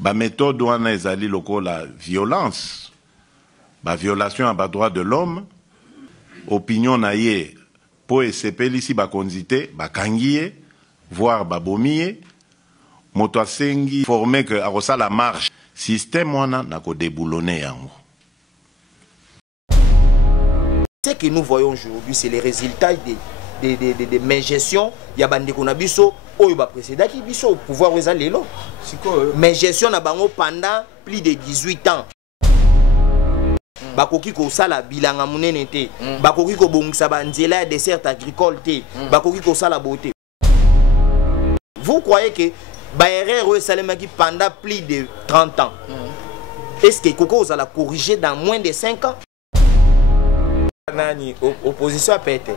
Ba méthode wana ezali lokola violence, ba violation à ba droit de l'homme, opinion na ye po esepeli si ba konzite ba kangiye, voire ba bomiye, moto asengi formé que arosa la marche, système wana na ko déboulonner yango. Ce que nous voyons aujourd'hui, c'est les résultats de mes gestions. Il y a des gens qui ont précédé qui ont pouvoir réaliser là. Mes gestions pendant plus de 18 ans. Bakoki ko sala bilanga munene te, bakoki ko bongisa banzela dessert agricole te, bakoki ko sala beauté. Vous croyez que Baerre Salemaki pendant plus de 30 ans, est-ce que Koko va la corriger dans moins de 5 ans? Nani opposition a pété.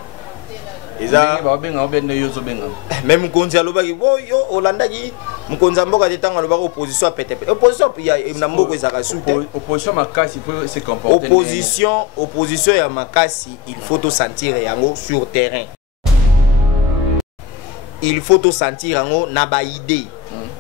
Même Mkonzi alobaki bo yo Olanda ki Mkonzi mboka de tanga alobaki opposition a pété. Opposition ya na mboko ezaka soute. Opposition makasi peut se comporter. Opposition ya makasi, il faut te sentir yango sur terrain. Il faut te sentir yango na ba idée.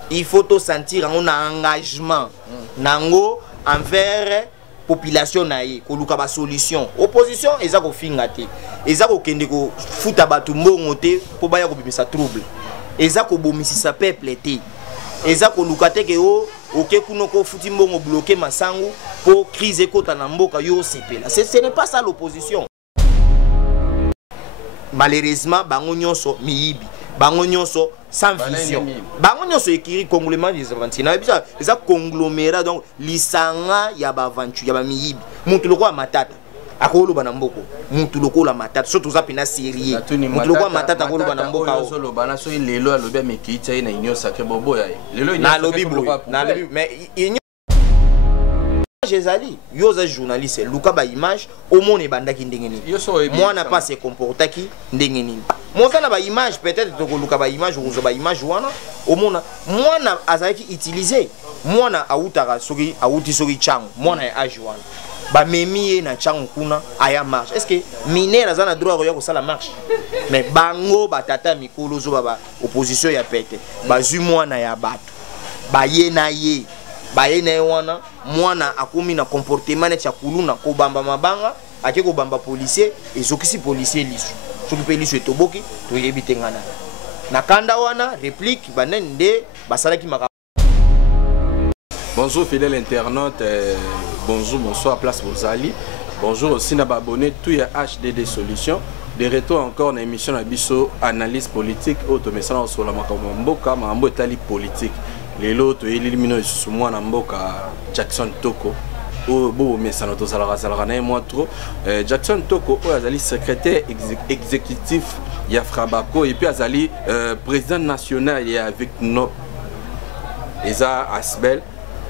Il faut te sentir yango na engagement. Nango envers population naïe, koluka ba solution. Opposition eza ko fingate. Eza ko kende ko futa batu mbongo te po baya ko bimisa trouble. Eza ko bomisisa peuple te. Eza ko lukate ke o oke kuno ko futi mbongo bloquer masangu po crise kota na mboka yo sepela. Ce n'est pas ça l'opposition. Malheureusement bango nyonso miyibi. Bango nyonso sans vision. Bango nyonso ekiri conglomérat des aventures. Na bisa eza conglomérat donc lisanga ya ba aventure ya ba miyibi. Muntu loko matata. Akolo bana mboko. Muntu loko la matata. Surtout za pena sérieux. Muntu loko matata akolo bana mboka. Solo bana so lelo alobi amekita ina inyo sacré bobo ya. Lelo inyo na lobi na lobi mais inyo Jezali, yoza journaliste, luka ba image, au monde est bandaki ndengeni. Moi n'a pas se comporter qui ndengeni. Moi ça na ba image peut-être que luka ba image ou ba image wana, au monde moi na azaki utiliser. Moi na autara soki auti soki chango, moi na age wana. Ba memi na chango kuna aya marche. Est-ce que minera za na droit ya ko sala marche? Mais bango batata mikolo zo baba opposition ya pete. Ba zu moi na ya bato. Ba ye na ye. Baye wana mwana akomi na comportement net ya kuluna ko bamba mabanga ake ko bamba policier ezokisi policier lisu soki pe lisu etoboki to yebite ngana na kanda wana réplique banende basalaki maka. Bonjour fidèle internaute, bonjour bonsoir place Bozali. Bonjour aussi na abonné tout ya HDD Solutions. De retour encore dans l'émission na biso analyse politique automesana sur la makambo mboka mambo etali politique. Les lots éliminés sur moi na mboka Jackson Toko au beau mais ça notre salarié moi trop Jackson Toko azali secrétaire exécutif ya Frabako et puis azali président national ya avec no eza Asbel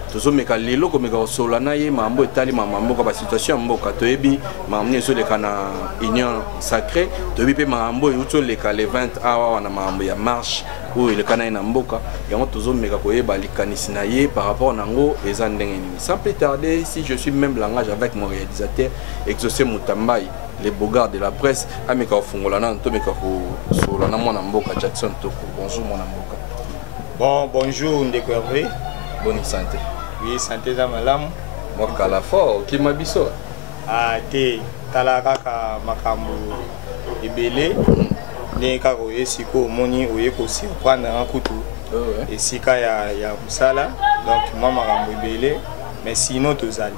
toujours meka lelo ko meka solana ye mambo etali mambo ka ba situation mboka toyebi mamni so le kana union sacrée toyebi pe mambo yuto le ka le 20 awa na mambo ya marche où le kana na mboka yango toujours meka ko yeba likanisi na ye par rapport nango eza ndengeni. Sans plus tarder, si je suis même langage avec mon réalisateur Exaucé Mutambai, les bogards de la presse ameka fungolana to meka ko solana mona mboka Jackson Toko. Bonjour mon mboka. Bon bonjour Ndeko Hervé. Bonne santé. Oui, santé za malamu. Moka la fort, qui m'a biso. Ah, te talaka ka makambo ebele. Ne ka ko esiko moni oye ko si prendre en kutu. Et sika ya musala. Donc moi makambo ebele, mais sinon tozali.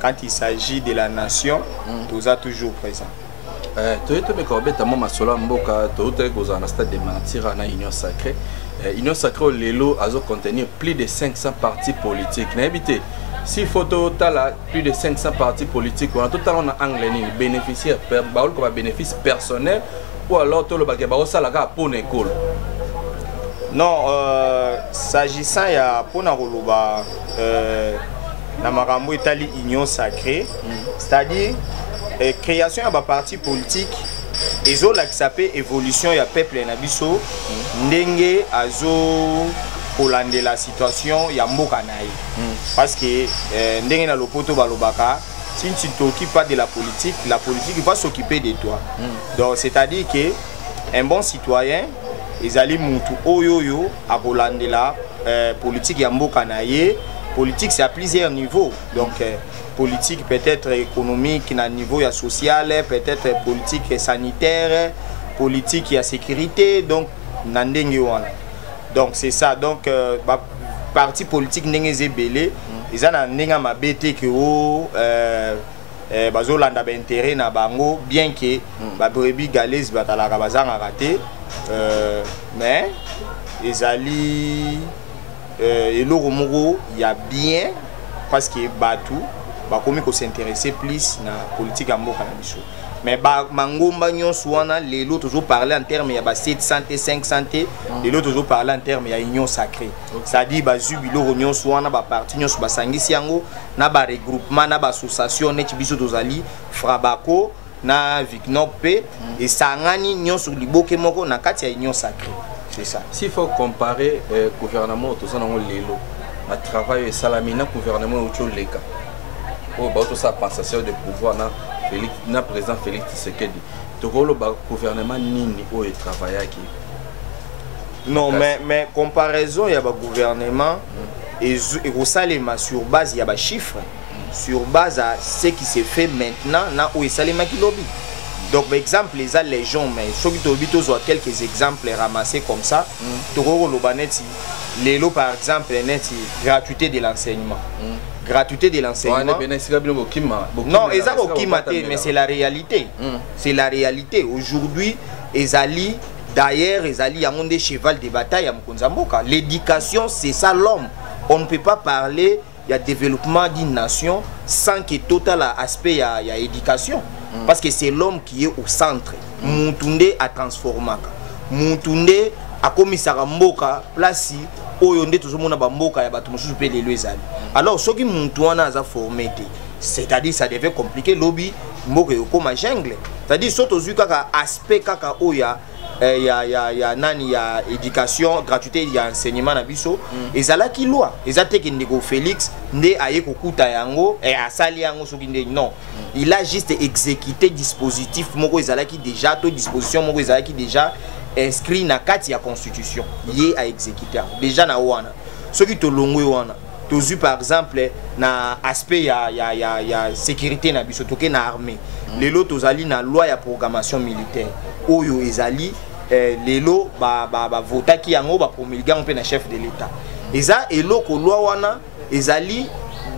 Quand il s'agit de la nation, toza toujours présent. Toyeto me kobeta mo masola mboka toute ko na stade de Mantira na union sacrée. Union sacrée lelo azo contenir plus de 500 partis politiques. Na habité si photo tala plus de 500 partis politiques on a total en anglais ni bénéficiaire baol ko bénéfice personnel ou alors to le bagé ba osala ka pour école. Non, s'agissant ya pona koloba na makambo etali union sacrée, c'est-à-dire création de parti politique et la qui s'appelle évolution ya peuple na biso ndenge azo kolande la situation ya mboka naï parce que ndenge na lopoto balobaka si tu ne t'occupes pas de la politique va s'occuper de toi. Donc c'est-à-dire que un bon citoyen, ils allaient mutu oyoyo à Rolandela, politique ya mboka na ye. Politique c'est à plusieurs niveaux. Donc politique peut-être économique, na niveau ya social, peut-être politique sanitaire, politique ya sécurité, donc nandenge wana. Donc c'est ça. Donc parti politique ndenge zebele, ils ont ndenge mabete que bazolanda ba intérêt na bango, bien que ba brebis galaises batalaka bazanga raté, mais ils ali et le romoro il y a bien parce que batu ba komi ko s'intéresser plus na politique ya mboka na biso. Mais mangomba nyonso wana lelo toujours parler en termes ya ba 700 500 lelo toujours parler en termes ya union sacrée. C'est-à-dire ba jubilo nyonso wana ba parti nyonso ba sangisi yango na ba regroupement na ba association net biso tozali Frabako na Vicnope et sangani nyonso liboke moko na kati ya union sacrée. C'est ça. S'il faut comparer gouvernement tout ça dans lelo na travail et salamina gouvernement au leka. Oh ba tout ça passation de pouvoir na président Félix Tshisekedi. Tu rôle ba gouvernement nini o et travailler qui. Non mais comparaison il y a ba gouvernement et au salema sur base il y a ba chiffres sur base à ce qui se fait maintenant na o et salema qui lobby. Donc par exemple les gens mais ceux qui t'obitent soit quelques exemples ramassés comme ça. Tu rôle baneti lelo par exemple neti gratuité de l'enseignement. Gratuité de l'enseignement. Non, mais c'est la réalité. C'est la réalité. Aujourd'hui, Ezali, d'ailleurs, Ezali a des cheval de bataille à Mkonzamboka. L'éducation, c'est ça l'homme. On ne peut pas parler, il y a développement d'une nation sans que total aspect il y a éducation. Parce que c'est l'homme qui est au centre. Moutounde a transformé. Moutounde a commis Saramboka, place oyonde toujours mona bamboka ya bato mususu pe lelo ezali. Alors ce qui mutuana a formé, c'est-à-dire ça devait compliquer lobby mboka yokoma jungle. C'est-à-dire soto kaka aspect kaka oya ya nani ya éducation gratuité ya enseignement na biso ezala ki loi ezate ke ndeko Félix nde aye kokuta yango et asali yango soki nde non il a juste exécuté dispositif moko ezala ki déjà to disposition moko ezala ki déjà inscrit na kati ya constitution yé à exécuter déjà na wana ce qui to longwe wana tozu par exemple na aspect ya sécurité na biso toke na armée lelo tozali na loi ya programmation militaire oyo ezali lelo ba votaki yango ba promulguer un peu na chef de l'état eza eloko loi wana ezali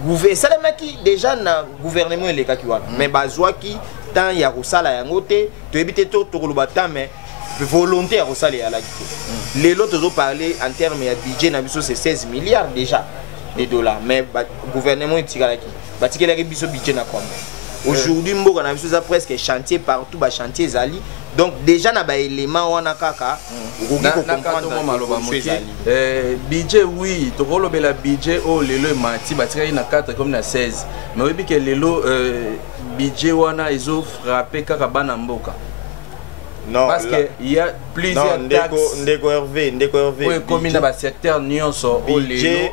gouvernement déjà na gouvernement elekaki wana mais bazwaki tant ya kosala yango te to ebite to tokoloba tant mais volonté à Rossale à la guité. Les autres ont parlé en termes de budget, c'est 16 milliards déjà de dollars. Mais le gouvernement est tiré le budget na combien. Aujourd'hui, on a presque chantier partout, chantier Zali. Donc déjà on a des éléments on a kaka budget oui, to rolo bela budget oh lelo mati batika na 4 comme na 16. Mais oui que lelo budget wana izo frappé kaka bana mboka. Non, parce qu'il y a plusieurs taxes. Ndeko Hervé. Oui, comme dans le secteur nyonso budget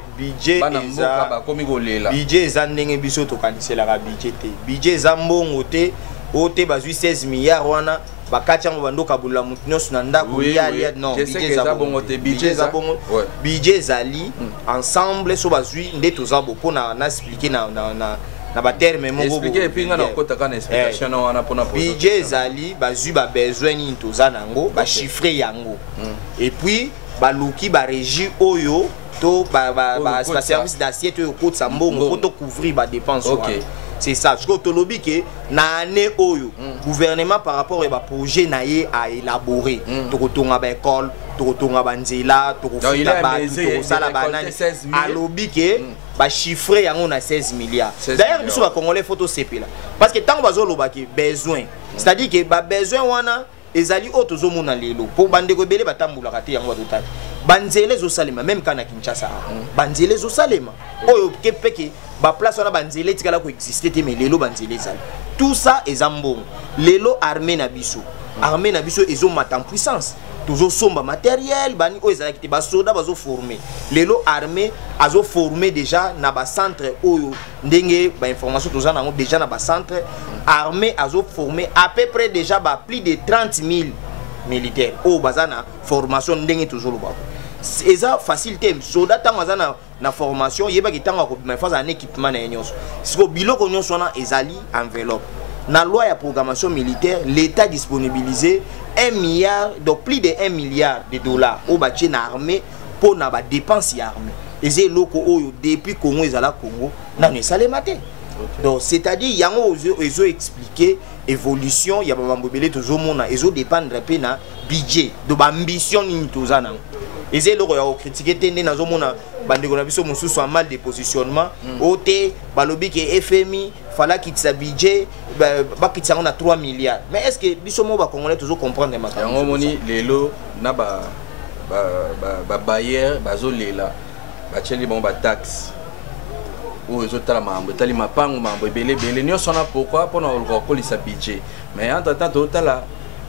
eza ndenge biso to kanisela budget te. Budget eza mbongo te, ote bazui 16 milliards wana bakati yango bandoka bula mutu nyonso na ndako ya non budget eza bongo te. Budget eza bongo. Budget ezali ensemble so bazui nde tozabo pona na expliquer na ba terme moko expliquer puis nga na kota kana explication wana pona budget ezali bazui ba besoin ni toza nango ba chiffrer yango et puis ba luki ba régie oyo to ba service d'assiette oyo kotsa mbongo poto couvrir ba dépenses. C'est ça. Je crois que lobby que na année oyo gouvernement par rapport à projet naie à élaborer to kotonga ba école to kotonga ba nzela to kofuta ba to sala banane à lobby que ba chiffrer yango na 16 milliards. D'ailleurs biso ba congolais photo CP là parce que tant bazo loba ki besoin c'est-à-dire que ba besoin wana ezali auto zo mona lelo pour bandeko belé batambula kati yango batotali banzele zo salema même kana Kinshasa banzele zo salema oyo kepeke ba place wana banzele tikala ko exister te mais lelo banzele zali tout ça est ambon lelo armée na biso ezo mata en puissance toujours somba matériel bani o ezala ki ba soda bazo former lelo armée azo former déjà na ba centre oyo ndenge ba information toujours na déjà na ba centre armée azo former à peu près déjà ba plus de 30 000 militaires o bazana formation ndenge toujours ba eza facilité soda tango azana na formation yeba ki tango ko ma phase en équipement na nyonso siko biloko nyonso na ezali enveloppe na loi ya programmation militaire l'état disponibilisé 1 milliard donc plus de 1 milliard de dollars au bâti na armée pour na ba dépense ya armée eze loko oyo depuis Congo ezala Congo na ne salé maté donc c'est-à-dire yango ezo expliquer évolution ya ba mambobele toujours mona ezo dépendre pe na budget de ba ambition ni tozana eze loko ya critiquer tende nazo mona bandeko na biso mosusu en mal de positionnement ote balobi ke FMI fala kitsa budget ba kitsa on a 3 milliards mais est-ce que biso mo ba congolais toujours comprendre makamba yango moni lelo na ba bayer bazolela bacheli bon ba taxe ou ezotala mambo tali mapango mambo belé nyonso na pourquoi pona kolisa budget mais entre temps totala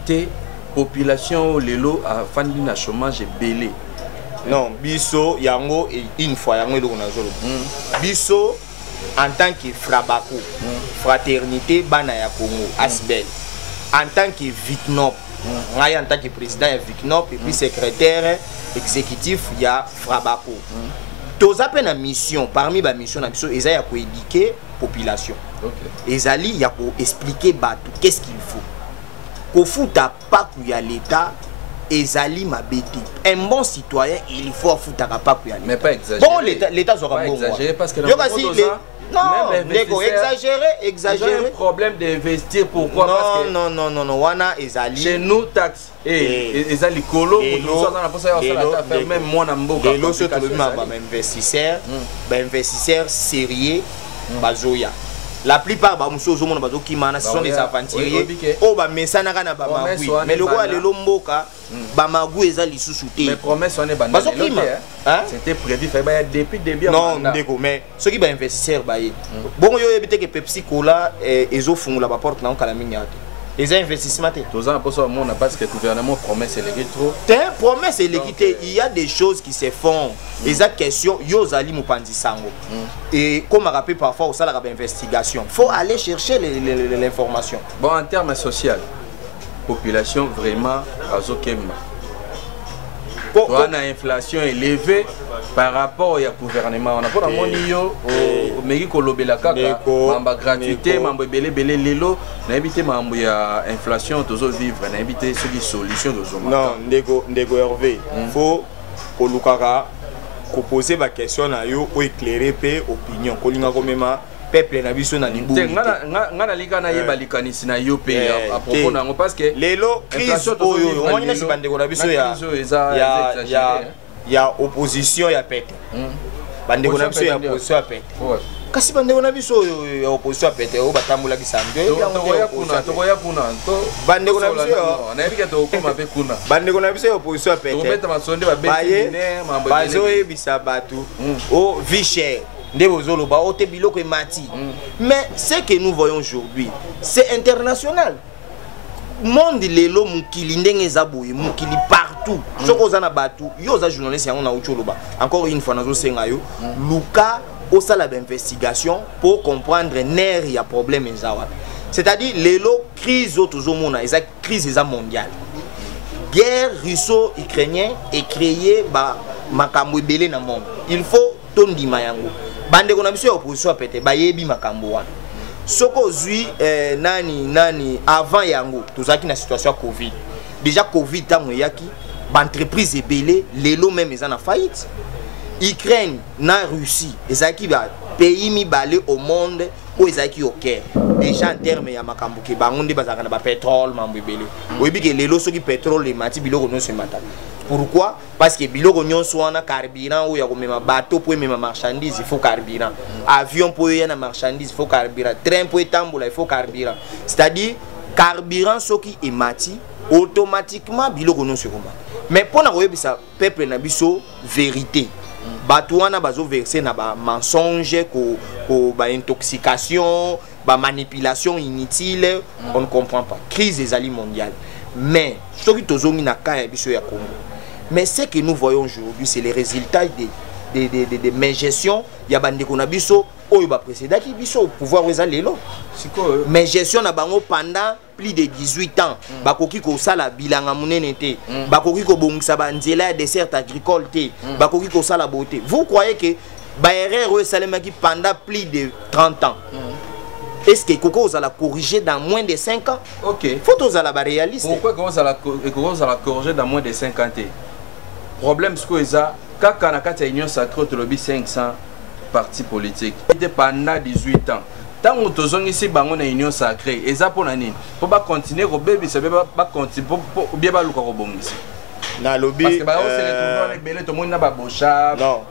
te population lelo a fandi na chômage belé. Non, biso yango une fois yango eloko na zolo. Biso en tant que Frabako, fraternité bana ya Congo, Asbel. En tant que Vicnop, ngai en tant que président ya Vicnop et puis secrétaire exécutif ya Frabako. Toza pe na mission, parmi ba mission na biso eza ya ko éduquer population. OK. Ezali ya ko expliquer batou qu'est-ce qu'il faut. Ko futa pa ku ya l'état ezali mabeti. Un bon citoyen, il faut foutre à pas pour mais pas exagérer. Bon, l'État sera bon. Exagérer parce que non, exagérer. Un problème d'investir pourquoi? Non, parce que non, wana ezali. Chez nous taxe et ezali colo même moi na mboka. Et l'autre investisseur sérieux bazoya. La plupart ba muso zo mona bazo kimana ce sont des aventuriers o ba mesana kana ba magui mais le roi lelo mboka ba magui eza lisusu te mais promesse on est banane c'était prévu fait ba depuis début non ndeko mais ceux qui ba investisseur ba ye bon yo ebite que Pepsi Cola ezo fungula ba porte na kala mingi ate les investissements tous ans pour ça on a parce que le gouvernement promet c'est les trop promesse et l'équité il y a des choses qui se font les questions yo zali mupandi sango et comme on rappelle parfois au salaire d'investigation faut aller chercher l'information bon en termes social population vraiment azokemba on a inflation élevée par rapport au gouvernement on a pas moni yo meki kolobela kaka mamba gratuité mamba belé lelo na éviter mambo ya inflation tozo vivre na éviter ce qui solution tozo non ndeko Hervé faut kolukaka ko poser ba question na yo o éclairer pe opinion kolinga komema peuple na biso na libu ngana lika na yeba likanisi na yo pe à propos nango parce que lelo crise oyo on ina sibandeko na biso ya opposition ya pete bandeko na biso ya opposition ya pete kasi bandeko na biso ya opposition ya pete o batambola kisambe tokoya kuna bandeko na biso na yebika to koma pe kuna bandeko na biso ya opposition ya pete to beta masonde ba bete mambo bazo ebisa batu o vie chère. Mais ce que nous voyons aujourd'hui, c'est international. Monde lelo mukili ndenge zaboye mukili partout. Soko zana batu, yo za journaliste yango na ucholoba. Encore une fois nazo senga yo, luka osala d'investigation pour comprendre ner ya problème ezawa. C'est-à-dire lelo crise toujours mona, eza crise eza mondiale. Guerre russo-ukrainien est créée ba makambo ebele na monde. Il faut tondima yango. Bande ko na biso ya opposition pete bayebi makambo wana soko zui nani avant yango tozaki na situation ya Covid déjà Covid tango yaki ba entreprise ebele lelo même eza na faillite Ukraine na Russie ezaki ba pays mibale au monde o ezaki au cœur déjà en terme ya makambo ke bango nde bazaka na ba pétrole mambo ebele oyebi ke lelo soki pétrole emati biloko no se mata. Pourquoi? Parce que biloko nyonso wana carburant ou ya komema bateau pour mema marchandise il faut carburant avion pour y na marchandise il faut carburant train pour tambola il faut carburant c'est-à-dire carburant soki emati automatiquement biloko nyonso komba mais pour na koyebisa peuple na biso vérité bato wana bazo verser na ba mensonge ko ba intoxication ba manipulation inutile on ne comprend pas crise des aliments mondiales Mais ce qui tozongi na ka ya biso ya Congo. Mais ce que nous voyons aujourd'hui, c'est les résultats de main gestion ya bande ko na biso oyo ba précédent qui biso au pouvoir weza lelo. Mais gestion na bango pendant plus de 18 ans. Bakoki ko sala bilanga munene te. Bakoki ko bongisa ba nzela ya dessert agricole te. Bakoki ko sala beauté. Vous croyez que ba erreur salemaki pendant plus de 30 ans? Est-ce que Koko vous allez corriger dans moins de 5 ans? Ok. Faut que vous allez réaliser. Pourquoi vous allez corriger dans moins de 5 ans? Problème c'est que ça, quand on a une union sacrée, tu lobby 500 partis politiques. C'était pendant 18 ans. Tant que tu as ici une union sacrée, et ça pour l'année, faut pas continuer au bébé, ça pas continuer pour bien pas le corroborer ici. Na lobby parce que bah on s'est retrouvé avec belé tout le monde n'a pas bocha. Non.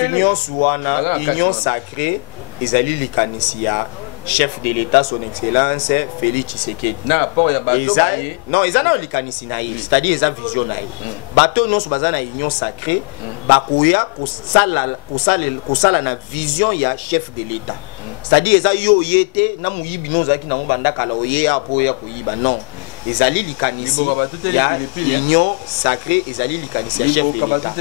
Union suana, union sacrée, ezali likanisia. Chef de l'État, son Excellence, Félix Tshisekedi. Non, ils ont likanisi naï, c'est-à-dire ils ont vision naï. Bateau non sur na union sacrée, bakoya kosala na vision ya chef de l'État. C'est-à-dire ils ont yo yete na muyibi no zaki na mbanda kala oye apo ya koyiba non. Ezali likanisi ya union sacrée, ezali likanisi ya chef de l'État.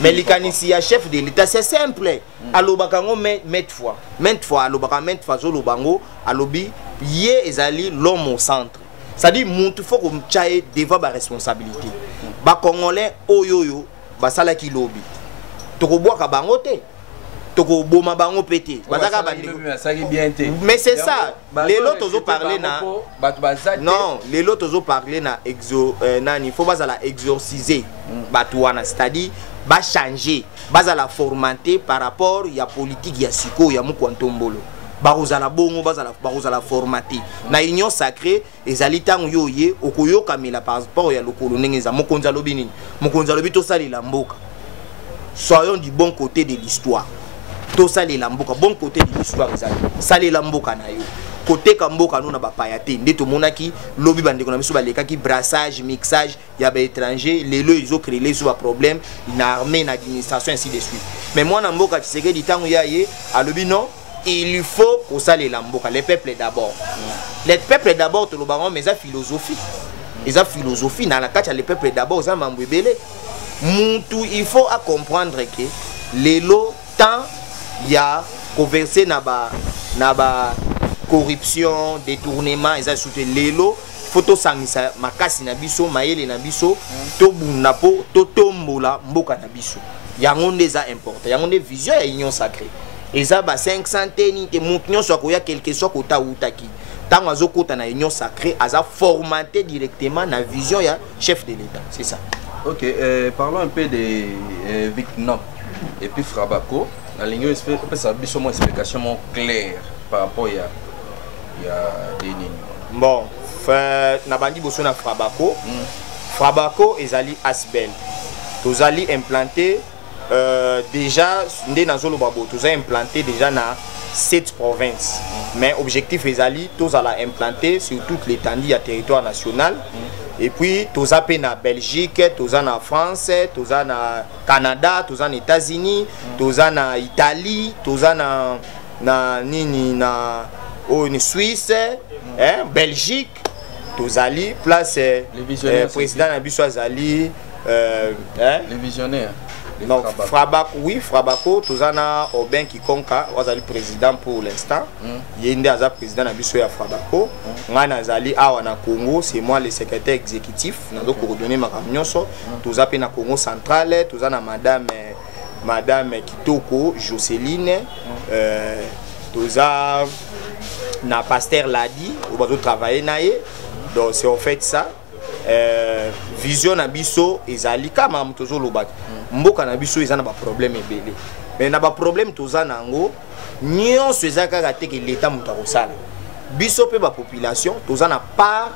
Mais likanisi ya chef de l'État c'est simple. Alobakango maintes fois alobakango zolobango alobi yé ezali l'homme au centre. C'est-à-dire il faut qu'on chaye devant ba responsabilité. Ba congolais oyoyo ba sala ki lobi. Toko bois ka bango te. Toko boma bango pété. Mais c'est ça. Les lots ozo parler na non, les lots ozo parler na nani faut pas la exorciser batouana, c'est-à-dire ba changer, ba la formater par rapport ya politique ya siko ya mukwantombolo. Barozala bongo bazala formater. Na union sacrée ezali tango yoye okoyo kamela par rapport ya lokolo nengeza mokonza lobini. Mokonza lobi to sali la mboka. Soyons du bon côté de l'histoire. To sali la mboka, bon côté de l'histoire ezali. Sali la mboka na yo. Côté kamboka no na ba payate ndeto monaki lobi bande kona biso baleka ki brassage, mixage ya ba étranger, lelo ils ont créé les problèmes, une armée, une administration ainsi de suite. Mais moi na mboka Tshisekedi tango ya ye alobi non, il faut qu'on sale la mboka, les peuples d'abord. Les peuples d'abord to lo bango mais ça philosophie. Eza philosophie na la kacha les peuples d'abord ça mambebele. Muntu il faut à comprendre que lelo tant ya converser na ba corruption, détournement, et ça soutient lelo photo sangisa makasi na biso maele na biso to bunapo to tombola mboka na biso. Yango ndeza important. Yango nde vision ya union sacrée. Et ça ba 500 teni te montenyo soit koya quelque soit kota utaki. Tant azo kota na union sacrée aza formaté directement na vision ya chef de l'État. C'est ça. OK, parlons un peu de Vicnop et puis Frabako. La ligne ça biso mo explication claire par rapport ya Denis. Bon, na bandi boso na Frabako. Frabako ezali Asbel. Tozali implanté déjà ndé na zolo babo, tozali implanté déjà na 7 provinces. Mais objectif ezali tozala implanté sur toute l'étendue du territoire national. Et puis toza pe na Belgique, toza na France, toza na Canada, toza na États-Unis, toza na Italie, toza na nini na Suisse, Belgique, tozali place président na biso azali les visionnaires. Non, Frabako, oui, Frabako, Tozana Aubin Kikonka, Wazali président pour l'instant. Yende Aza président Nabiso ya Frabako. Ngana Azali Awana Congo, c'est moi le secrétaire exécutif. Nado coordonné ma camionso. Toza pe na Congo central, Tozana Madame Kitoko, Jocelyne, Toza na Pasteur Ladi, au bateau travailler naé. Donc c'est en fait ça. Vision Nabiso ezali kama mtozo lobat. Mboka na biso ezana ba problème ebele. Mais na ba problème tozana ngo nyonso ezaka kate ke l'état mutakosala. Biso pe ba population tozana part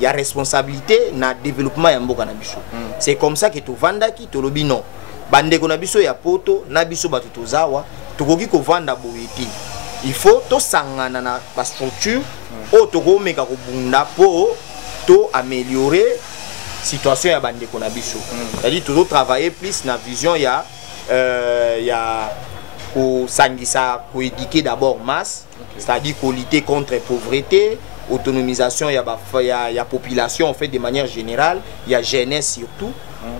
ya responsabilité na développement ya mboka na biso. C'est comme ça que tovandaki tolobi non. Bandeko na biso ya poto na biso batu tozawa tokoki ko vanda boyeti. Il faut to sangana na ba structure o toko meka ko bunda po to améliorer situation ya bande konabiso. C'est-à-dire toujours travailler plus na vision ya ko sangisa ko éduquer d'abord masse, c'est-à-dire ko lutter contre pauvreté, autonomisation, il y a population en fait de manière générale, il y a jeunesse surtout.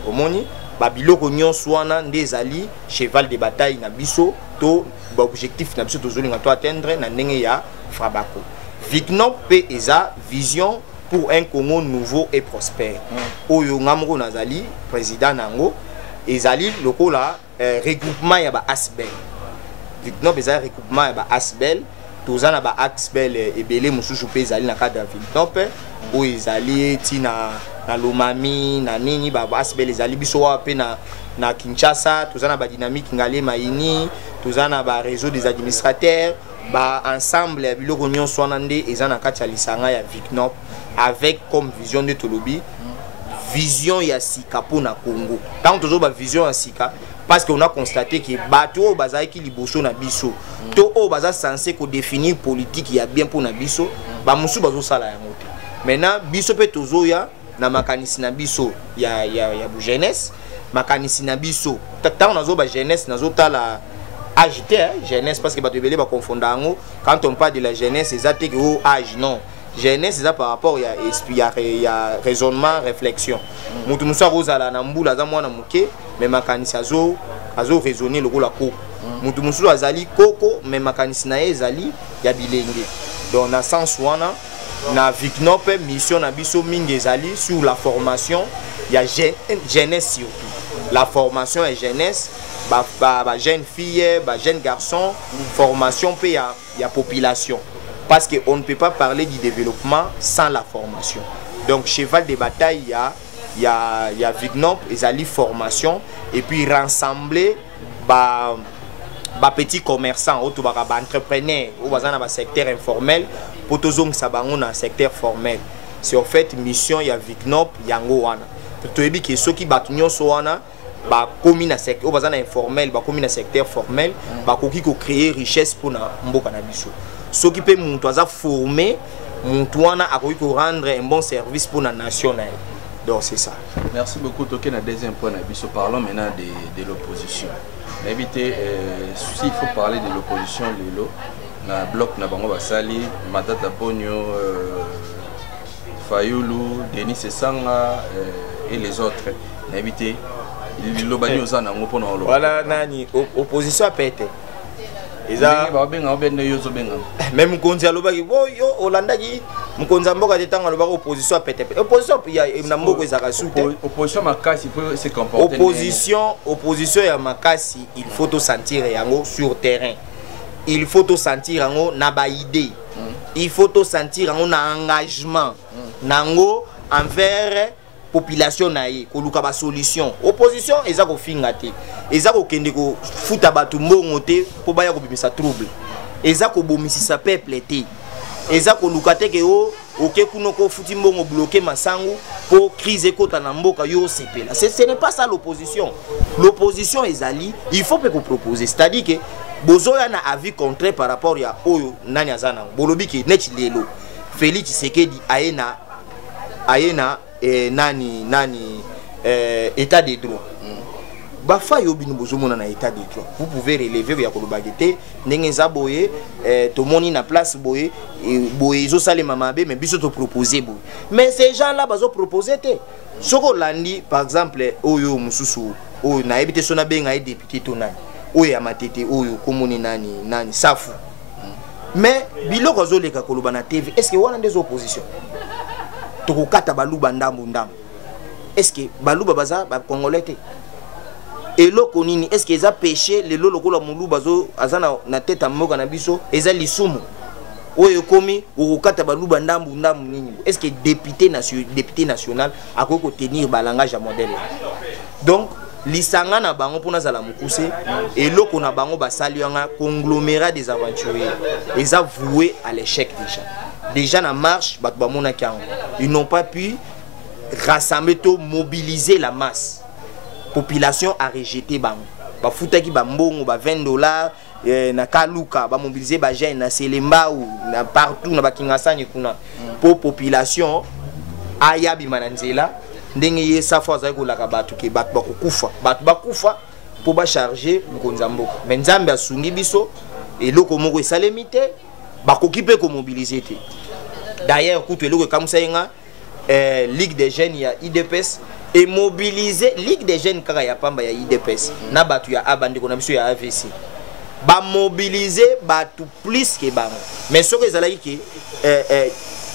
Au moni, biloko nyonso wana ndezali cheval de bataille na biso to objectif na biso tozolinga to atteindre na ndenge ya Frabako. Vicnop pe eza vision pour un Congo nouveau et prospère. Oyo ngamro nazali président nango ezali lokola regroupement ya ba Asbel. Vicnop eza regroupement ya ba Asbel. Tozana ba Asbel ebele mususu pe ezali na cadre ya Vicnop o ezali ti na Lomami na nini ba Asbel ezali biso wa pe na Kinshasa. Tozana ba dynamique ngale maini, tozana ba réseau des administrateurs, ba ensemble ya biloko nyonso wana nde eza na kati ya lisanga ya Vicnop avec comme vision de Tolobi vision ya sika pour na Congo. Tant toujours ba vision ya sika parce qu'on a constaté que bateau baza qui liboso na biso to o baza censé ko définir politique ya bien pour na biso ba musu bazo sala ya moto. Maintenant biso pe tozoya na makanisi na biso ya jeunesse makanisi na biso tant nazo ba jeunesse nazo tala agité jeunesse parce que bato belé ba confondre ngo quand on parle de la jeunesse c'est ça que au âge non. Jeunesse c'est ça par rapport à esprit ya raisonnement réflexion mutu musa rozala na mbula za mwana muke mais makanisi azo raisonner le la koko mutu musu azali koko mais makanisi na ezali ya bilenge donc na sens wana na Vicnop mission na biso mingi ezali sur la formation ya jeunesse surtout la formation et jeunesse ba jeune fille ba jeune garçon formation pe ya population. Parce qu'on ne peut pas parler du développement sans la formation. Donc, cheval de bataille, il y a Vicnop, ils ont formation, et puis rassembler les petits commerçants, les entrepreneurs, dans le secteur informel, pour tous les dans le secteur formel. C'est en fait mission, il y a Vicnop, il y a Ngoana. Pour dire que ceux qui battent Soana, comme dans le secteur informel, comme dans le secteur formel, qui créer richesse pour Mboka Nabiso. Ce qui peut nous former, nous rendre un bon service pour la nation. Donc c'est ça. Merci beaucoup. Toké na deuxième point, parlons maintenant de l'opposition. Éviter, s'il faut parler de l'opposition, na bloc na bango basali, Matata Pogno, Fayoulou, Denis Sanga et les autres. Éviter, voilà nani opposition a pété. Même Mkonzi alobaki yo Holandaki Mkonzi mboka tetanga alobaki opposition a pété. Opposition ya na mboko ezaka soute. Opposition makasi peut se comporter. Opposition ya makasi, il faut te sentir yango sur terrain. Il faut te sentir yango na ba idée. Il faut te sentir yango na engagement. Nango envers population naïe ko luka ba solution. Opposition eza ko finga te. Eza ko kende ko futa batu mbongo te po baya ko bimisa trouble. Eza ko bomisisa peuple te. Eza ko luka te ke o oke kuno ko futi mbongo bloquer masangu po crise kota na mboka yo sepela. Ce n'est pas ça l'opposition. L'opposition ezali, il faut que proposer. C'est-à-dire que bozoya na avis contraire par rapport ya oyo nani azana. Bolobi ke neti lelo. Félix Tshisekedi aena état de droit. Bafa yobinu bozomona na état de droit. Vous pouvez relever ya kolobagete ndenge za boye to moni na place boye boye zo sale mamabe mais biso to proposer boye. Mais ces gens là bazo proposer te. Soko landi par exemple oyo mususu oyo na ebite sona benga e député to nani. Oyo ya matete oyo komoni nani safu. Mais biloko zo leka koloba na TV est-ce que wana des oppositions? Tokokata baluba ndambu. Est-ce que baluba baza ba congolais te? Et loko nini est-ce que eza péché le loko la muluba zo azana na tête mboka na biso eza lisumu oyo komi okokata baluba ndambu nini? Est-ce que député national akoko tenir ba langage à modèle? Donc lisanga na bango pona za la mukuse et loko na bango basali yanga conglomérat des aventuriers eza voué à l'échec déjà na marche bat ba mona kango ils n'ont pas pu rassembler to mobiliser la masse. Population a rejeté bango ba futaki ba mbongo ba $20 na kaluka ba mobiliser ba jeune na Selemba ou na partout na ba kingasani kuna pour population ayabi mananzela ndenge yesa fois za ko laka batu ke batu bakufa pour ba charger Mkonzambo mais Nzambe asungi biso et loko moko esalemite ba kokipe ko mobiliser te. d'ailleurs kutu eloko kamusa yenga Ligue des jeunes ya IDPS et mobiliser Ligue des jeunes kaka ya pamba ya IDPS na batu ya abandi kona biso ya AVC ba mobiliser batu plus que bango mais ce que ezalaki ke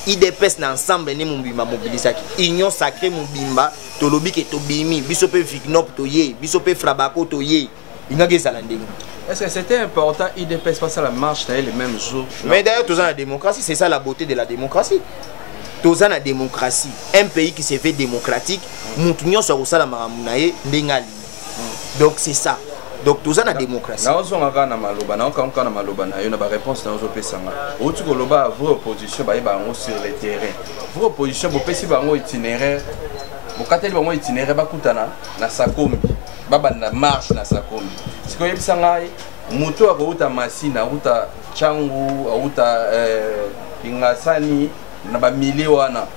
IDPS na ensemble ni mubimba mobilisaki union sacrée mubimba tolobi ke tobimi biso pe Vignop to ye biso pe Frabako to ye ingaki ezala ndenge. Est-ce que c'était important IDPS face à la marche les mêmes jours? Mais d'ailleurs tous en la démocratie, c'est ça la beauté de la démocratie. Tous en la démocratie, un pays qui se fait démocratique, mutunyo so usala maramunaye ndengali. Donc c'est ça. Donc tous en la démocratie. Na ozo ngaka na maloba na okanka na maloba na yo na ba réponse na ozo pesanga. Otu ko loba vraie opposition ba bango sur le terrain. Vraie opposition bo pesi bango itinéraire. Bo kateli bango itinéraire ba kutana na Sakombi. Baba na marche na Sakombi. Siko yebisanga muto akouta Masina, akouta Changu, akouta Pingasani na ba mili wana.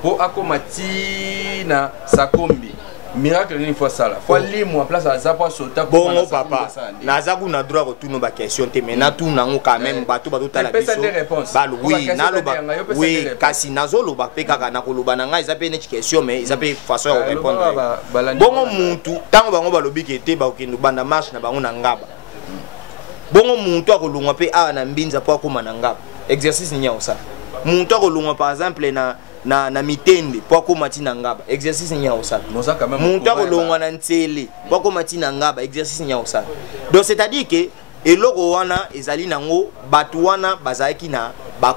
Po akomati na Sakombi. Miracle ni fois ça là. Fois limu à place à Zappa Sota. Bon papa. Nazaku na droit retourner ba question te mais na tout nango quand même bato bato tala biso. Balo oui, na loba. Oui, kasi nazolo ba pe kaka na koloba na nga ezape ne question mais ezape façon de répondre. Bongo muntu tango bango balobi ke te ba okendo banda marche na bango na ngaba. Bongo muntu akolongwa pe a na mbinza po akoma na ngaba. Exercice ni nyaosa. Muntu akolongwa par exemple na mitende po akomati na ngaba exercice nya osala muntu akolongwa na ntsele po akomati na ngaba exercice nya osala. Donc c'est-à-dire que eloko wana ezali nango batu wana bazaki na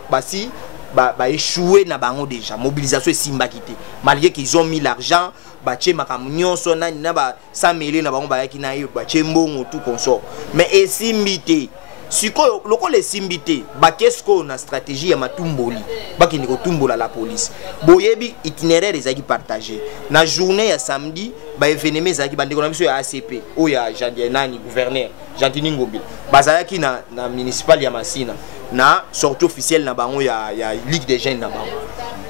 basi ba échoué na bango déjà mobilisation esimbaki te malgré qu'ils ont mis l'argent bache makamu nyonso na ba 100 millions na bango bayaki na yo bache mbongo tout consort mais esimbi te. Siko loko les simbité ba kesko na stratégie ya matumboli baki ndiko tumbola la police boyebi itinéraire ezaki partagé na journée ya samedi ba événement ezaki bandeko na biso ya ACP o ya Jandienani gouverneur Jantini Ngobila bazalaki na municipal ya Masina na sortie officielle na bango ya Ligue des jeunes na bango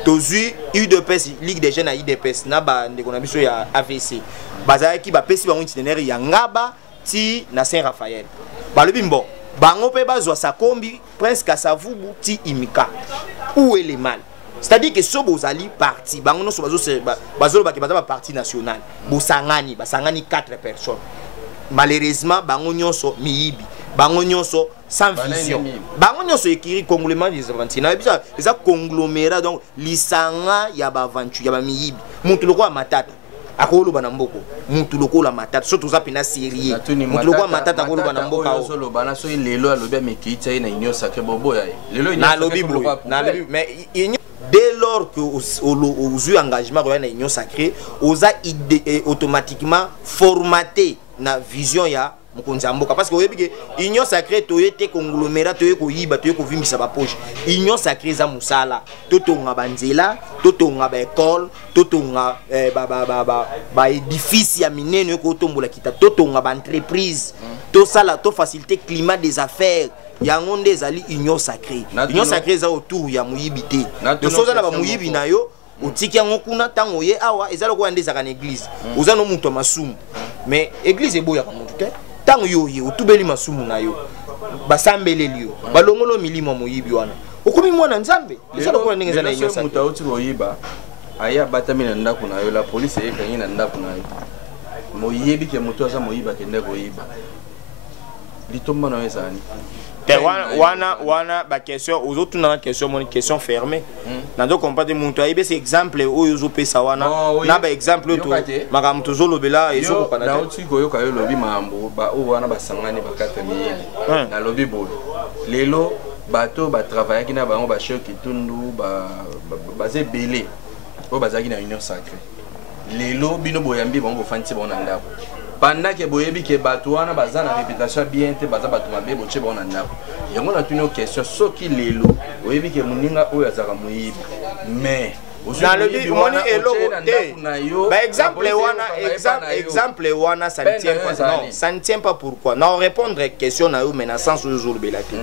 tozu UDPS Ligue des jeunes à IDPS na ba ndeko na biso ya AVC bazalaki ba pesi bango itinéraire ya Ngaba ti na Saint-Raphaël balobi mbo bango pe bazwa Sakombi presque à Savubu ti Imika. Où est le mal? C'est-à-dire que so bozali parti bango no so bazo ba ke baza parti national bosangani basangani 4 personnes malheureusement bango nyonso miyibi bango nyonso sans vision bango nyonso ekiri conglomérat des aventures na bisa eza conglomérat donc lisanga ya ba aventure ya ba miyibi mutu lokwa matata akolo bana mboko mutu lokola matata so toza pena sérieux mutu lokola matata akolo bana mboka o solo bana so lelo alobi amekita ina union sacrée bobo ya lelo ina lobi mais dès lors que aux engagement na union sacrée oza automatiquement formaté na vision ya mkonzamboka parce que oyebi ke union sacrée toyete conglomérat toye ko yiba toye ko vimbisa ba poche union sacrée za musala totonga banzela totonga ba école totonga ba édifice ya minene ko tombola kita totonga ba entreprise to sala to faciliter climat des affaires yango nde ezali union sacrée za autour ya muyibité de soza na ba muyibi na yo otiki yango kuna tango ye awa ezalo ko ande zaka na église oza no muto masumu mais église eboya ka mutu te tango yo otubeli masumu na yo basambeleli yo balongolo milimo moyibi wana okomi mwana nzambe ezalo ko ndenge za na union sacrée mutu oti koyiba aya batami na ndako na yo la police ekangi na ndako na yo moyibi ke mutu aza moyiba kende koyiba litomba na ezani wana ba question aux autres na question fermée nando comprendre muntu aibe c'est exemple oyo zo pesa wana na ba exemple to makamto toujours lobela ezo ko kana na uti koyo kayo lobi mambo ba o wana basangani bakata miye na lobi bolo lelo bato ba travailler ki na bango ba shoki tundu ba ze belé o bazaki na union sacrée lelo bino boyambi bango fanti bona ndako pendant que boyebi ke bato wana baza na réputation bien te baza bato mabe boche bona ndako yango na tuni question soki lelo boyebi ke muninga oyo azaka muyibi mais na le but moni eloko te ba exemple wana ça ne tient pas non ça ne tient pas pourquoi na répondre question na yo mais na sens oyo belati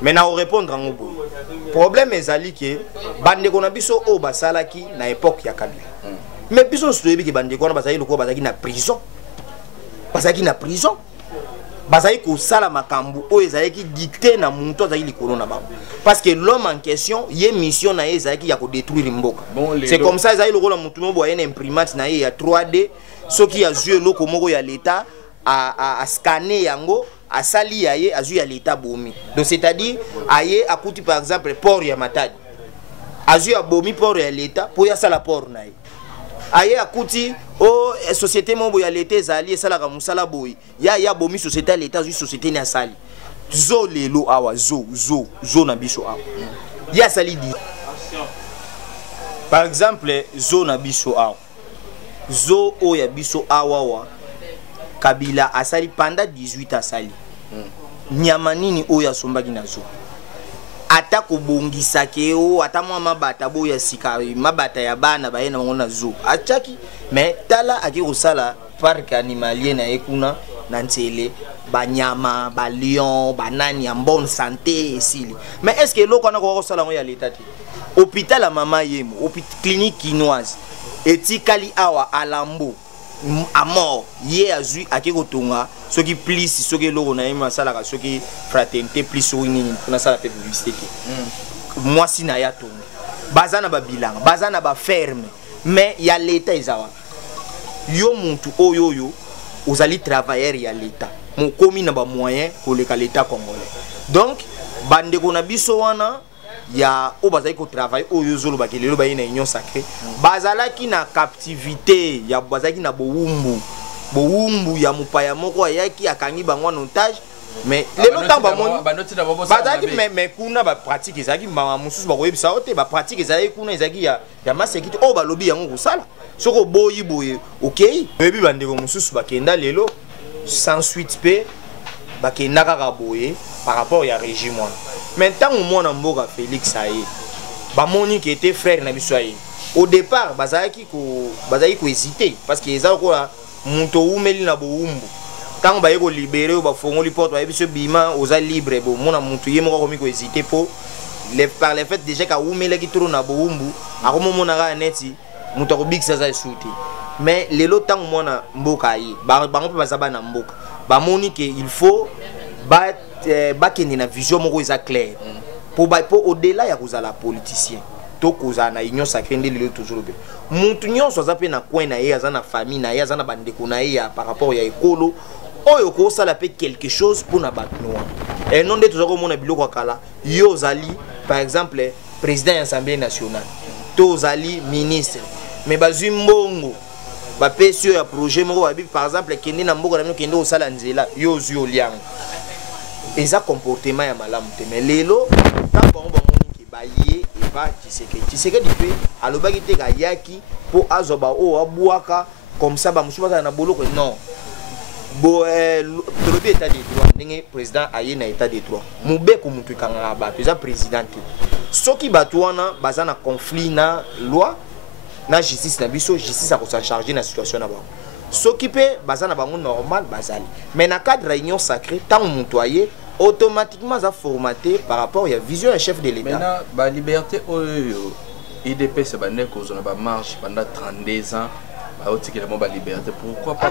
mais na répondre en obo problème ezali ke bandeko na biso o basalaki na époque ya Kabila mais biso soyebi ke bandeko na bazali loko bazaki na prison. Parce qu'il na prison. bazali ko sala makambo o ezali dicté na muntu azali likolo na bango parce que l'homme en question yé mission na ezali ya ko détruire mboka. C'est comme ça ezali lokola mutu mo boye na imprimante na ya 3D soki azue loko moko ya l'état a scanner yango a sali yaye azu ya l'état bomi. Donc c'est-à-dire aye akuti par exemple port ya Matadi azu ya bomi port ya l'état pour ya sala port na ye aye akuti o société mo boya l'état ezali sala ka musala boy ya bomi société à l'état azu société na sali zo lelo awa zo na biso awa ya sali di par exemple zo na biso awa zo o ya biso awa wa Kabila asali pendant 18 asali nyama nini oyo asombaki na zo ata kobongisa ke o ata mwa mabata boya sika mabata ya bana baye na bango na zo achaki mais tala aki kosala parc animalier na ekuna na nzele banyama ba lion banani en bonne santé esili mais est-ce que loko na ko kosala ngo ya l'état ti hôpital la mama yemo hôpital clinique chinoise etikali awa alambo à mort ye azui akiko tonga soki plus soki loko na yema sala ka soki fraternité plus sur nini na sala pe publicité moi si na ya tonga bazana ba bilan bazana ba ferme mais ya l'état ezawa yo muntu oyo ozali travailleur ya l'état mon komi na ba moyen ko leka l'état congolais donc bande ko na biso wana ya o bazali ko travailler oyo zolo ba kelelo ba ina union sacrée bazalaki na captivité ya bazalaki na bowumbu ya mupaya moko yaki akangi bango en otage mais lelo tamba moni bazalaki mais kuna ba pratique ezaki mama mususu ba koyebisa ote ba pratique ezali kuna ezaki ya masekiti o ba lobi yango kosala soko boyi okay bebi bande ko mususu bakenda lelo sans suite pe bakenda kaka boye par rapport ya régime wana. Maintenant, mon amboka Félix Aye, bamoni qui était frère na biso Aye. Au départ, bazaki ko hésiter parce que ezali ko muto umeli na boumbu. Tant ba yeko libérer ba fongoli porte ba biso bima oza libre bo mona muto yemo ko mi ko hésiter po par le fait déjà ka umeli ki tro na boumbu, akomo mona ka neti muto ko bikisa za souté. Mais lelo tant mona mboka Aye, ba mpe bazaba na mboka. Bamoni que il faut bakende na vision moko eza clair pour au-delà ya kozala politicien to kozala na union sacrée ndele toujours be muntu nyonso aza pe na coin na ye aza na famille na ye aza na bandeko na ye par rapport ya ekolo oyo kosala pe quelque chose pour na bato noir et non de toujours komona biloko kala yo ozali par exemple président de l'Assemblée nationale to ozali ministre mais bazwi mbongo bapesi ya projet moko babi par exemple kende na mboka na bino kende osala nzela yo ozwi oliango eza comportement ya malamu te mais lelo tant bango bamoni ke baye eba Tshisekedi pe alobaki te ka yaki po azoba o abuaka comme ça ba musuba na boloko non bo tolobi état de droit ndenge président aye na état de droit mubeko mutu kanga bato eza président te soki bato wana baza na conflit na loi na justice na biso justice a ko s'en charger na situation na bango soki pe baza na bango normal bazali mais na cadre réunion sacrée tant mutoyer automatiquement ça formaté par rapport à la vision du chef de l'État. Maintenant, la liberté, IDP, c'est qu'on a marche pendant 32 ans. La liberté. Pourquoi pas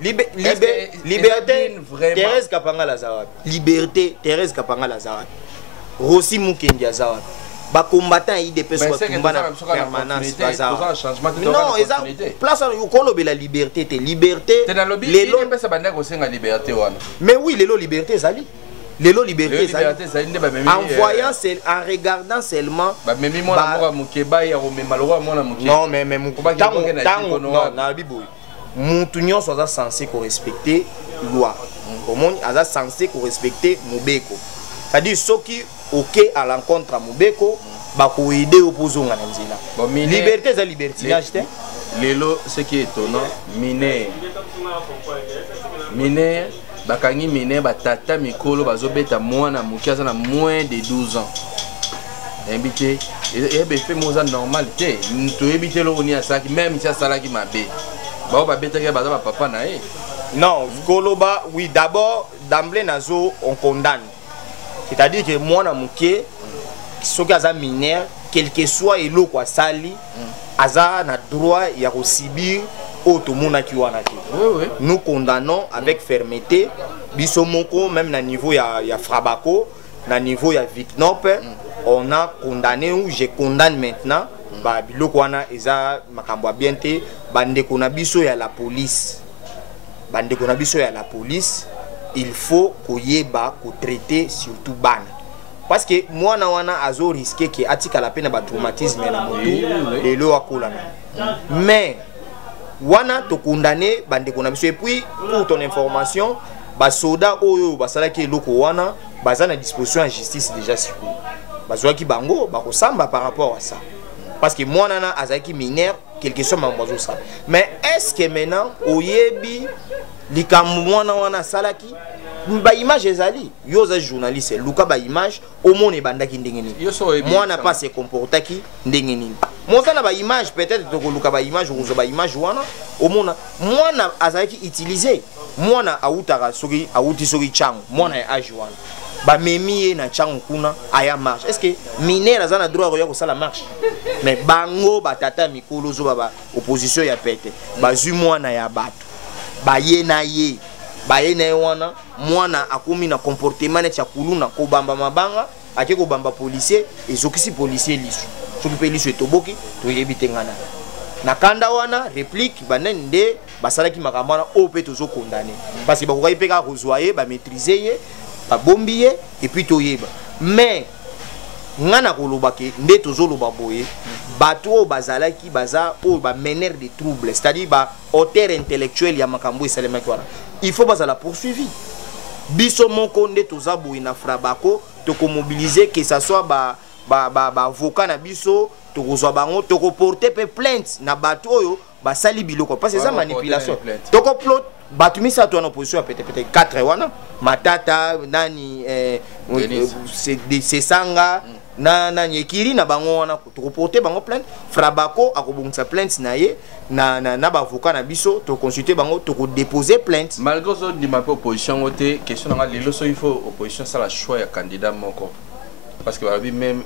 liberté. Thérèse Kapanga Lazare. Liberté, Thérèse Kapanga Lazare. Rossi Mukendi Azawad. Ba combattant IDP soit combat en permanence non ils ont place au la liberté te liberté les lois ça bande ko senga liberté wana mais oui les lois liberté zali les lois liberté zali en voyant en regardant seulement ba memi mona moko mukeba ya romema loko mona muke non mais tango non na biboy mutu nyonso aza censé ko respecter loi comment aza censé ko respecter mobeko c'est-à-dire ceux qui ok à l'encontre à Mubeko bako aider opposant à Nzela liberté c'est libertinage lelo ce qui est étonnant miner bakangi miner batata mikolo bazobeta mwana mukiaza na moins de 12 ans invité et be fait moza normal té to éviter lo ni asaki même si ça qui mabe ba ba beta ke baza papa na e non koloba oui d'abord d'emblée nazo on condamne. C'est-à-dire que moi, je suis mineur, quel que soit l'eau quoi sali, aza na droit ya subir automona ki wana te. Nous condamnons avec fermeté biso moko même na niveau ya Frabako, na niveau ya Vicnop, on a condamné ou je condamne maintenant ba biloko wana eza makambo bien te bandeko na biso ya la police. Bandeko na biso ya la police, il faut koyeba ko traiter surtout bana. Parce que moi na wana azo risquer que atika la peine ba traumatisme na moto et le akola. Mais wana to condamné bandeko na biso et puis pour ton information ba soda oyo basala ki loko wana baza na disposition en justice déjà siko. Bazwa ki bango ba kosamba par rapport à ça. Parce que moi nana azaki mineur quelque chose mambazo ça. Mais est-ce que maintenant oyebi likambo mwana wana salaki ba image ezali yo za journaliste luka ba image au monde bandaki ndenge nini moi na pas se comporta ki ndenge nini monta na ba image peut-être to luka ba image ou ba image wana au monde moi na azaki utiliser moi na autara soki auti soki chango moi na age wana ba memi na chango kuna aya marche est-ce que mineur azana droit ya ko sala marche mais bango batata mikolo zo ba opposition ya pete bazu moi na ya bato ba ye na ye bayene wana mwana akomi na comportement net ya kuluna ko bamba mabanga ake ko bamba policier ezokisi policier lisu soki pe lisu etoboki to yebite ngana na kanda wana réplique banende basalaki makamana o pe tozo condamné parce que bakokai pe ka rezoyer ba maîtriser ye ba bombier et puis to yeba mais ngana kolobake nde tozo loba boye bato bazalaki baza o ba meneur de troubles c'est-à-dire ba auteur intellectuel ya makambo esalema kwa il faut bazala poursuivi biso moko nde toza boye na Frabako to ko mobiliser que ça soit ba avocat na biso to kozwa bango to ko porter pe plainte na bato oyo ba sali biloko parce que ça manipulation to ko plot bato misa to en opposition peut-être 4 wana matata nani c'est sanga na nyekiri na bango wana to reporter bango plainte Frabako akobongisa plainte na ye na ba avocat na biso to consulter bango to ko déposer plainte malgré ça di ma opposition ote question na lelo so il faut opposition ça la choix ya candidat moko parce que babi même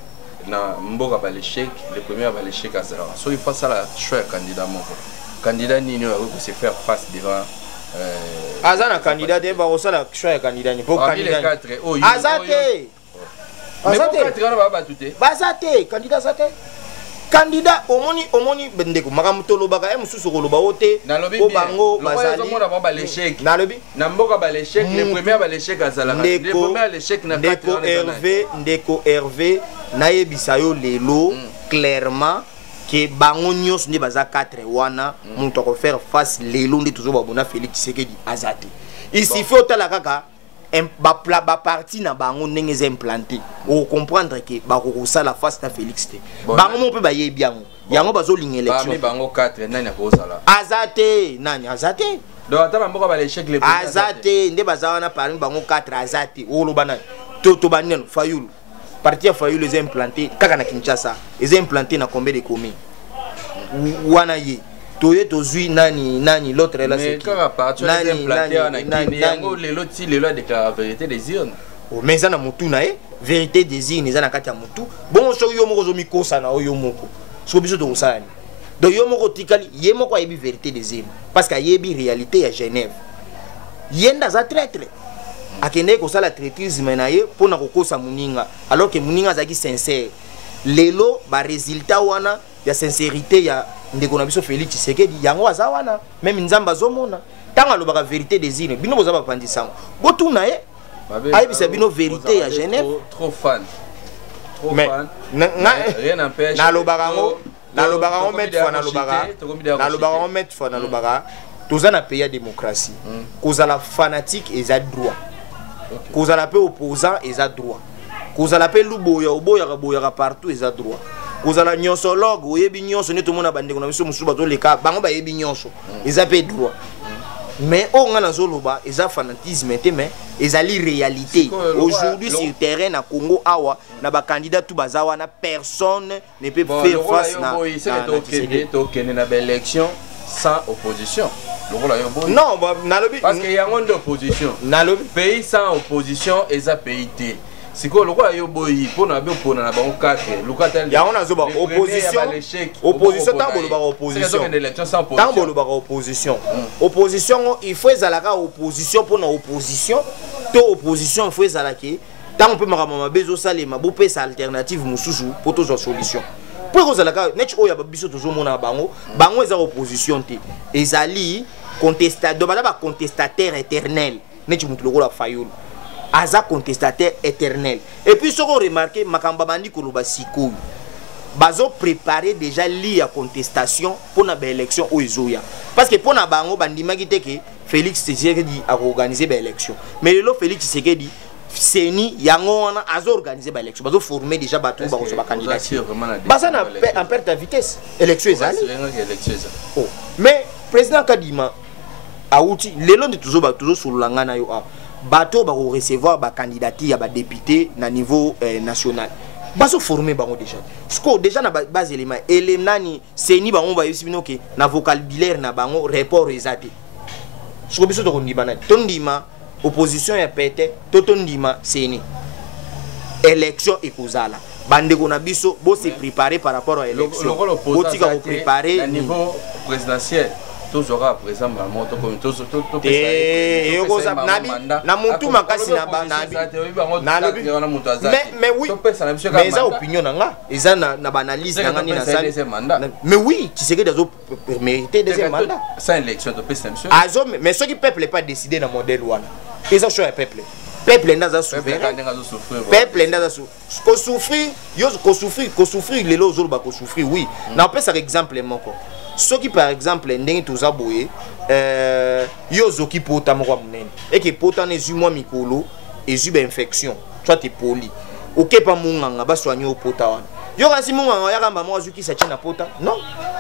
na mboka ba l'échec le premier ba l'échec à zéro so il faut ça la choix ya candidat moko candidat nini va se faire face devant azana candidat de ba osala choix ya candidat ni pour candidat azate Bazate, candidat Zate. Candidat, omoni bendeko, makamutolo baka, mususu koloba ote, obango, bazali. Nalobi. Namboka ba l'échec, le premier ba l'échec à Zalanga. Le premier l'échec na Ndeko Hervé, naye bisayo lelo, clairement, que bango nyos ne baza 4 wana, mon to faire face lelo nde toujours babona Félix Tshisekedi Azate. Ici faut la kaka. Ba parti na bango ndenge implanté o comprendre que ba ko sala face na Félix te bango mo pe ba yebi yango bazo linga élection ba bango 4 nani ko sala Azate nani Azate donc ata mboka ba l'échec le Azate nde baza na parmi bango 4 Azate o lo bana to baneno Fayulu parti ya Fayulu les implanté kaka na Kinshasa les implanté na combien de communes wana ye toye tozui nani l'autre là c'est qui nani les loti les lois déclarent la vérité des urnes o mais ça na mutu na vérité des urnes ça na kati ya mutu bon so yo moko zo mikosa na yo moko so biso to sala donc yo moko tikali ye moko ayebi vérité des urnes parce que ayebi réalité ya Genève yenda za traître akende ko sala traîtrise na ye pona kokosa muninga alors que muninga zaki sincère lelo ba résultat wana ya sincérité ya ndeko na biso Félix Tshisekedi yango azawana même nzamba zomona tanga lobaka vérité des îles bino boza bapandisa botuna ye ayebisa bino vérité ya Genève trop fan rien n'empêche na lobaka ngo mettre fois na lobaka toza na pays ya démocratie kozala fanatique eza droit kozala pe opposant eza droit kozala pe luboya partout eza droit kozala nyonsologue oyebi nyonso ne tomona bandeko na biso mususu bazoleka bango bayebi nyonso eza pe droit mais on a zoloba eza fanatisme te mais ezali réalité aujourd'hui sur terrain na Congo awa na ba candidat tout bazawa na personne ne peut faire face na na élection sans opposition non nalobi parce que y a une opposition pays sans opposition eza pays. siko lokola yo boyi pona be pona na bango 4 lokatel ya on a zoba opposition tambolo ba opposition tambolo ba opposition opposition il faut ezalaka opposition pona opposition to opposition il faut ezalaki tant on peut marama bezo salema bo pesa alternative mususu pour to solution pour kozalaka net oya ba biso tozo mona bango bango eza opposition te ezali contestataire ba contestataire éternel net mutu lokola fayulu aza contestataire éternel. Et puis, ce qu'on remarque, Makamba Bandi Koloba Sikoui, bazo préparer déjà lié à contestation pour l'élection au Izoya. Parce que pour na bango bandi magite que Félix Tshisekedi a organisé l'élection. Mais le Félix Tshisekedi Seni yango wana azo organiser l'élection. Bazo former déjà bateau ba ko ba candidat. Baza na en perte de vitesse. Élection ezali. Oh. Mais président Kadima a outi lelo de toujours sur langana yo a bateau va recevoir ba candidature à ba député na niveau national. Baso formé bango déjà. Sko déjà na base élément nani seni bango ba yisibino ke na vocabulaire na bango report ezati. Sko biso to ndima na tondima opposition ya pete totondima seni. Élection ekozala. Bande ko na biso bo se préparer par rapport à élection. Botika ko préparer à niveau présidentiel. Toujours à présent ma moto comme tous na muntu makasi na banabi mais oui mais ça opinion nga eza na banaliste nga ni na salle mais oui tu sais que dazo mériter deuxième mandat sans élection to pesa monsieur azo mais ce qui peuple pas décider na modèle wana eza choix peuple ndaza souffrir peuple ndaza souffrir yo ko souffrir lelo zo ba ko souffrir oui na pesa exemple moko ce qui par exemple ndenge toza boye yo zoki pota moko munene et que pota nezu moi mikolo ezu infection toi te poli OK pa munganga ba soigner au pota wana yo kasi munganga ya kamba mo azuki sa tina pota non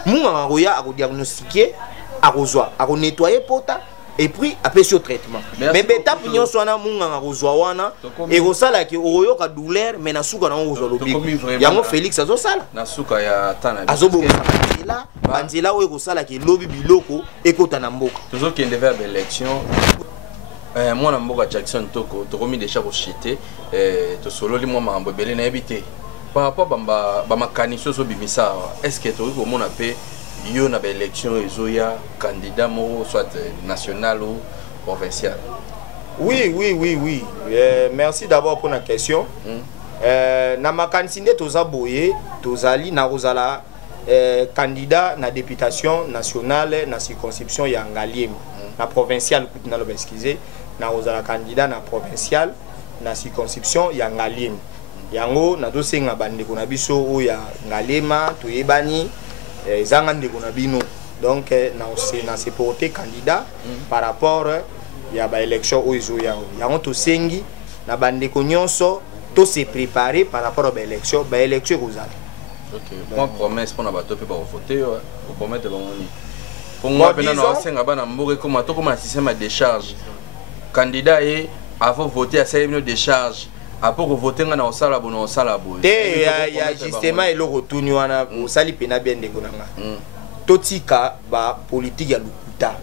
munganga roya a diagnostiquer a rozwa a nettoyer pota et puis après ce traitement mais beta pignon sona munganga rozwa wana et rosala ki oyo ka douleur mais na suka na rozwa lobi yango Félix azo sala na suka ya tana azo bo là banzela oyo kosala ki lobi biloko ekota na mboka toujours qui devait avoir élection moi na mboka Jackson toko tokomi déjà ko chiter to solo li moi mambo belé na habité par rapport ba makaniso so bimisa est-ce que to ko mona pe yo na ba élection ezoya candidat mo soit national ou provincial? Oui. Merci d'abord pour la question. Na makanisinde toza boye tozali na rozala candidat na députation nationale na circonscription ya Ngaliem na provincial na lo excusez na rozala candidat na provincial na circonscription ya Ngaliem yango na dosenga bande ko na biso o ya Ngalema toyebani ezanga ndeko na bino donc na se porter candidat par rapport ya ba élection o izo yango to sengi na bande ko nyonso to se préparer par rapport à ba élection kozala. OK. Moi promesse pour na bato pe ba voter o promettre ba moni. Pour moi pena na senga bana mboke comme to comme système de décharge. Candidat et avant voter à 5 minutes de décharge. Après voter na osala bono osala boy. Te ya justement elo rotuni wana osali pena bien de konanga. Totika ba politique ya lukuta.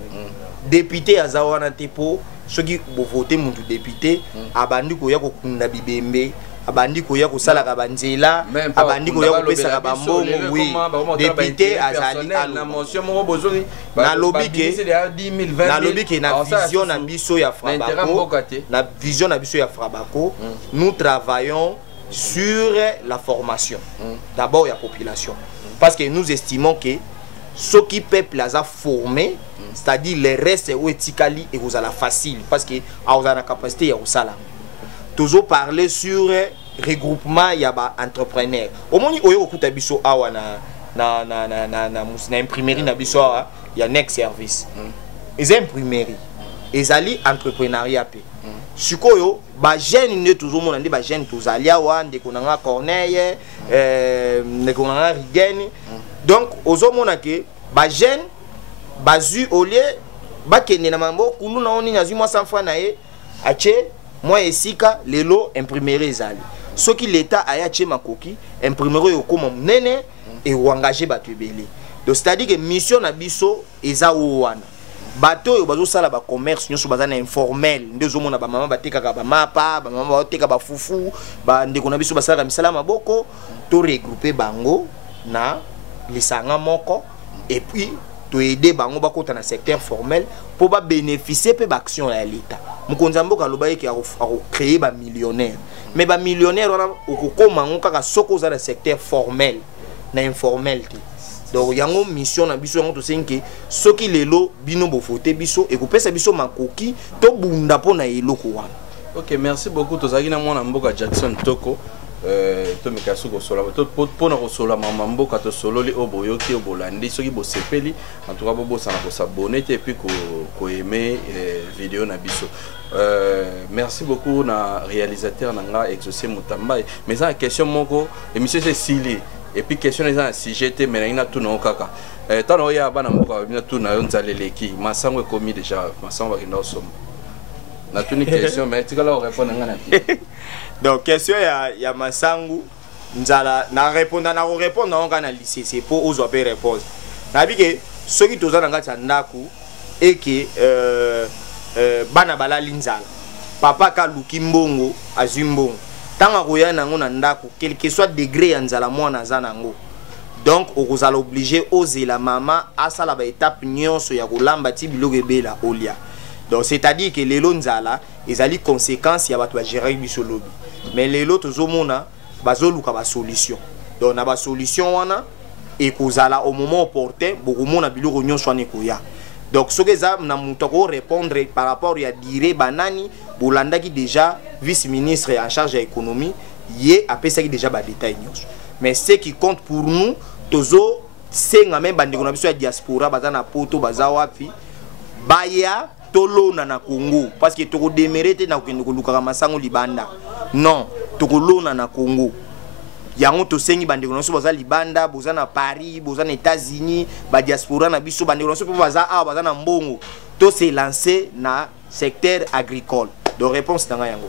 Député azawana tepo soki bo voter muntu député abandi ko ya ko kunda bibembe abandi ko ya ko sala ka banzela abandi ko ya ko pesa ka bambongo oui député azali na motion mo bozoni na lobike na vision na biso ya Frabako nous travaillons sur la formation d'abord la population parce que nous estimons que ce qui peuple a formé c'est-à-dire les restes ou etikali et vous la facile parce que a la capacité ya usala toujours parler sur regroupement ya ba entrepreneur omoni oyo okuta biso awa na imprimerie na biso awa ya next service les imprimerie ezali entrepreneuriat pe sikoyo ba jeune ne toujours mona ndi ba jeune tozali awa ndeko nanga Corneille ndeko nanga Rigen donc ozomona ke ba jeune bazu olé bakene na mambo kulu na oni nazu moi 100 francs na ye ache moi esika lelo imprimerie ezali soki l'état aya che makoki imprimerie yokoma munene et engager bato ebele donc c'est-à-dire que mission na biso eza wana bato yo bazo sala ba commerce nyoso bazana informel ndezo mona ba mama batekaka ba mapa ba mama bateka ba fufu ba ndeko na biso basala misala maboko to regrouper bango na lisanga moko et puis to aider bango bakota na secteur formel pour ba bénéficier pe ba action ya l'état mukonza mboka loba yeke a créer ba millionnaire mais ba millionnaire wana okokoma ngo kaka soko za na secteur formel na informel te. Donc yango mission na biso yango to senke soki lelo bino bo voter biso et ko pesa biso makoki to bunda pona eloko wana. OK, merci beaucoup tozaki na mwana mboka Jackson Toko to mikasu ko sola to pona ko sola mama mboka to sololi oboyoki obolandi soki bo sepeli en tout cas bobo sana ko s'abonner et puis ko aimer vidéo na biso. Merci beaucoup na réalisateur nanga Exaucé Mutamba mais ça question moko émission c'est Sili. Et puis question les gens si j'étais mais tout non kaka tant ya bana mboka bina tout na nzaleleki masango commis déjà masango ba kinda somme na tout ni question mais tu vas répondre ngana donc question ya masango nzala na répondre na ngana lycée c'est pour aux opérer réponse na bike ceux qui toza ngati ndaku et que bana balali nzala papa ka lukimbongo azumbongo tanga koya nango na ndako quel que soit degré ya nzala mwana za nango donc okozala obligé oser la mama asala ba étape nyonso ya kolamba ti biloko ebela olia donc c'est-à-dire que lelo nzala ezali conséquence ya bato ba gérer biso lobi mais lelo tozomona bazoluka ba solution donc na ba solution wana ekozala au moment opportun bokomona biloko nyonso wana ekoya. Donc ce que ça na mutoko répondre par rapport à dire banani bolanda qui déjà vice-ministre en charge de l'économie yé après ça qui déjà ba détail mais ce qui compte pour nous tozo senga même bande ko na biso ya diaspora bazana poto bazawapi baya tolo na Congo parce que toko démérité na ko luka masango libanda non toko lona na Congo yango to sengi bande kono so baza libanda boza na Paris boza na États-Unis ba diaspora na biso bande kono so baza baza na mbongo to se lancer na secteur agricole. Donc réponse tanga yango.